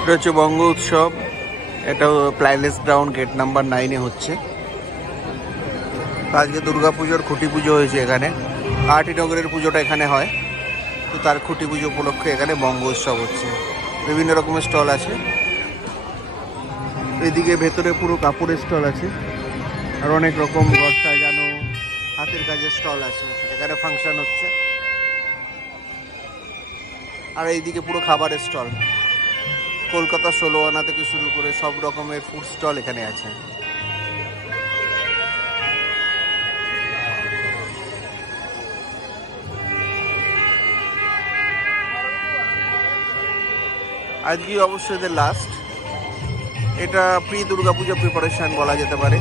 এটা হচ্ছে বঙ্গ উৎসব। এটা প্লাইলেস গ্রাউন্ড গেট নাম্বার 9-এ হচ্ছে। আজকে দুর্গাপুজোর খুঁটি পুজো হয়েছে এখানে। আটিনগরের পুজোটা এখানে হয়, তো তার খুঁটি পুজো উপলক্ষে এখানে বঙ্গ উৎসব হচ্ছে। বিভিন্ন রকমের স্টল আছে। এদিকে ভেতরে পুরো কাপড়ের স্টল আছে, আর অনেক রকম ঘর সাজানো হাতের কাজের স্টল আছে। এখানে ফাংশন হচ্ছে। আর এইদিকে পুরো খাবারের স্টল, কলকাতা 16 আনা থেকে শুরু করে সব রকমের ফুড স্টল এখানে আছে। আজকে অবশ্যই এদের লাস্ট। এটা প্রি দুর্গাপুজো প্রিপারেশন বলা যেতে পারে।